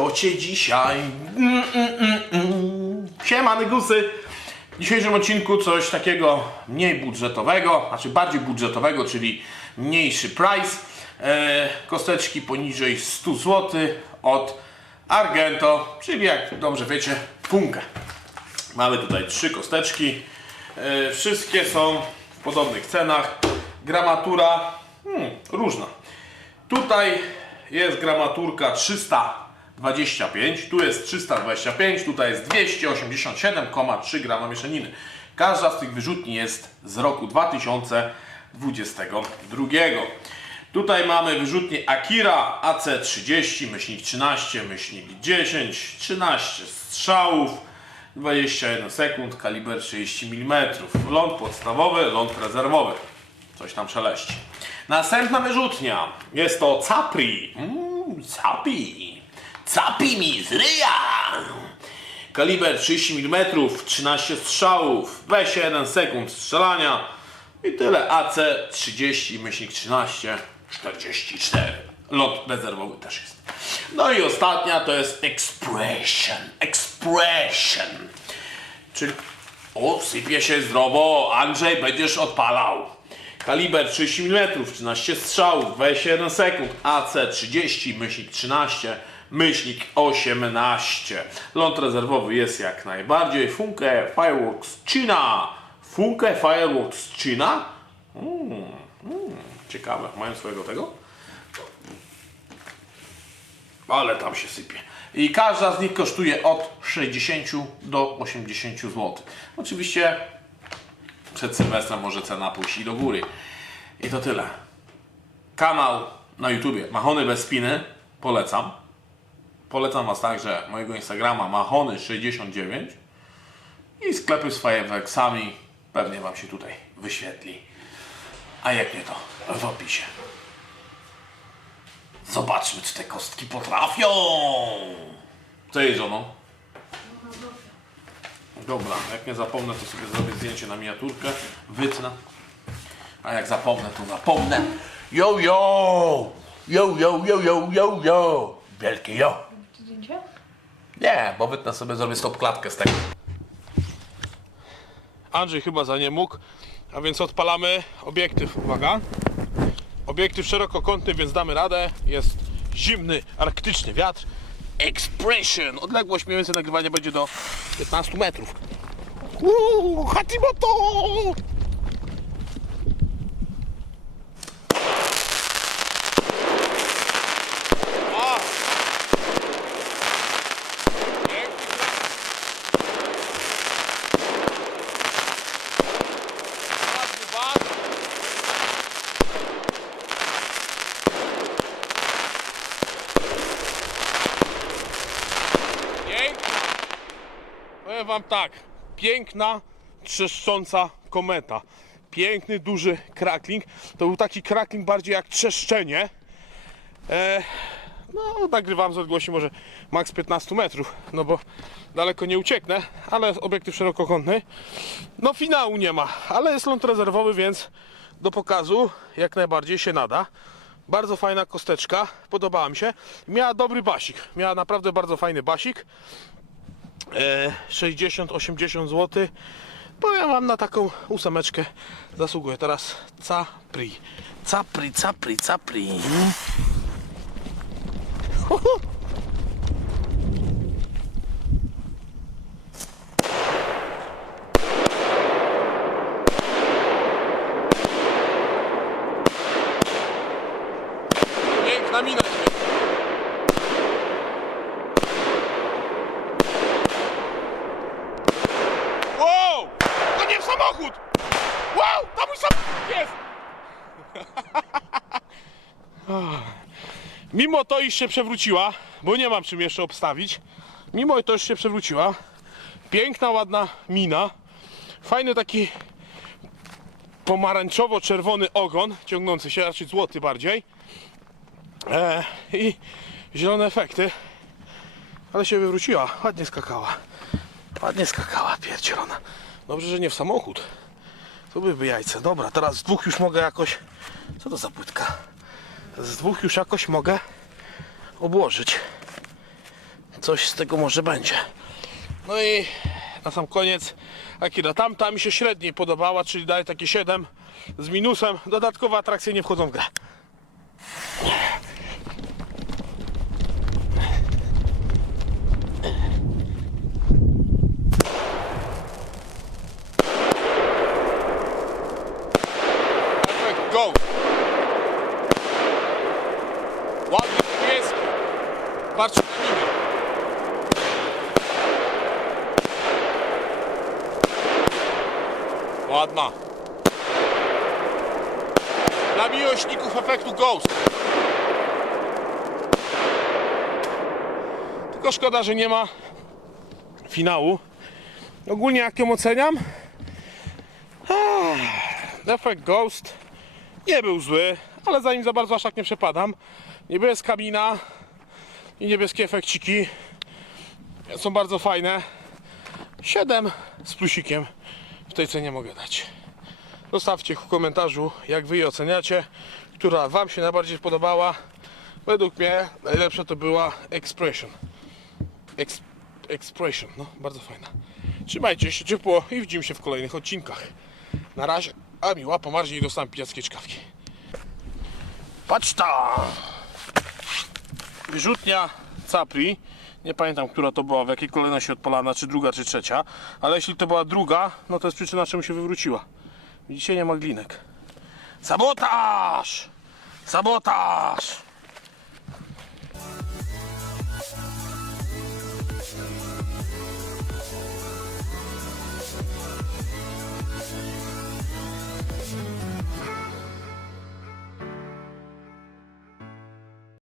istocie dzisiaj. Mm, mm, mm, mm. Gusy. W dzisiejszym odcinku coś takiego mniej budżetowego, znaczy bardziej budżetowego, czyli mniejszy price. E, kosteczki poniżej 100 zł od Argento, czyli jak dobrze wiecie, funkę. Mamy tutaj trzy kosteczki. E, wszystkie są w podobnych cenach. Gramatura hmm, różna. Tutaj jest gramaturka 325, tu jest 325, tutaj jest 287,3 grama mieszaniny. Każda z tych wyrzutni jest z roku 2022. Tutaj mamy wyrzutnię Akira AC30, myślnik 13, myślnik 10, 13 strzałów, 21 sekund, kaliber 30 mm. Ląd podstawowy, ląd rezerwowy. Coś tam szeleści. Następna wyrzutnia jest to Capri. Mm, Capi. Capi mi z ryja. Kaliber 30 mm, 13 strzałów, 21 sekund strzelania i tyle AC 30, myślnik 13, 44. Lot rezerwowy też jest. No i ostatnia to jest Expression. Expression. Czyli o, sypie się zdrowo, Andrzej, będziesz odpalał. Kaliber 30 mm, 13 strzałów, 21 sekund, AC 30, myślnik 13, myślnik 18. Ląd rezerwowy jest jak najbardziej. Funke Fireworks China. Funke Fireworks China? Mm, mm, ciekawe, mają swojego tego? Ale tam się sypie. I każda z nich kosztuje od 60 do 80 zł. Oczywiście przed Sylwestrem może cena pójść do góry. I to tyle. Kanał na YouTubie Mahony bez spiny polecam. Polecam Was także mojego Instagrama Mahony69 i sklepy z fajerwerksami pewnie Wam się tutaj wyświetli. A jak nie to w opisie. Zobaczmy, czy te kostki potrafią. Co jej żono? Dobra, jak nie zapomnę, to sobie zrobię zdjęcie na miniaturkę, wytnę. A jak zapomnę, to zapomnę. Yo, yo! Yo, yo, yo, yo, yo, yo! Wielkie yo! Nie, bo wytnę sobie, zrobię stop klatkę z tego. Andrzej chyba za nie mógł, a więc odpalamy obiektyw. Uwaga. Obiektyw szerokokątny, więc damy radę. Jest zimny, arktyczny wiatr. Expression. Odległość mniej więcej nagrywania będzie do 15 metrów. Uuu, Hatimoto! A! Piękny. Ładny bat. Piękna. Powiem wam tak. Piękna, trzeszcząca kometa. Piękny, duży crackling. To był taki crackling bardziej jak trzeszczenie. E, no, nagrywam z odległości może maks 15 metrów, no bo daleko nie ucieknę, ale obiektyw szerokokątny. No finału nie ma, ale jest ląd rezerwowy, więc do pokazu jak najbardziej się nada. Bardzo fajna kosteczka, podobała mi się. Miała dobry basik, miała naprawdę bardzo fajny basik. E, 60-80 zł. Powiem wam na taką ósemeczkę zasługuje. Teraz Capri. Capri, Capri, Capri. Piękna mina. Wow! To nie samochód! Wow! To mój samochód jest! Mimo to, iż się przewróciła, bo nie mam czym jeszcze obstawić, mimo to, iż się przewróciła, piękna, ładna mina, fajny taki pomarańczowo-czerwony ogon, ciągnący się, raczej złoty bardziej, e, i zielone efekty, ale się wywróciła, ładnie skakała, ładnie skakała, pierdzielona. Dobrze, że nie w samochód. To byłyby jajce. Dobra, teraz dwóch już mogę jakoś... Co to za płytka? Z dwóch już jakoś mogę obłożyć. coś z tego może będzie. No i na sam koniec Akira. Tamta mi się średniej podobała, czyli daje takie 7 z minusem. Dodatkowe atrakcje nie wchodzą w grę. Patrzcie na niby. Ładna. Dla miłośników efektu Ghost. Tylko szkoda, że nie ma finału. Ogólnie jak ją oceniam? Efekt Ghost nie był zły, ale za nim za bardzo aż tak nie przepadam. Niebieska kabina i niebieskie efekciki są bardzo fajne. 7 z plusikiem w tej cenie mogę dać. Zostawcie w komentarzu, jak wy je oceniacie, która wam się najbardziej podobała. Według mnie najlepsza to była Expression. Ex Expression, no bardzo fajna. Trzymajcie się ciepło i widzimy się w kolejnych odcinkach. Na razie, a mi łapa marźnie i dostałem pijackie czkawki. Patrz ta! Wyrzutnia Capri. Nie pamiętam, która to była, w jakiej kolejności odpalana, czy druga, czy trzecia. Ale jeśli to była druga, no to jest przyczyna, czemu się wywróciła. Widzicie, nie ma glinek. Sabotaż! Sabotaż!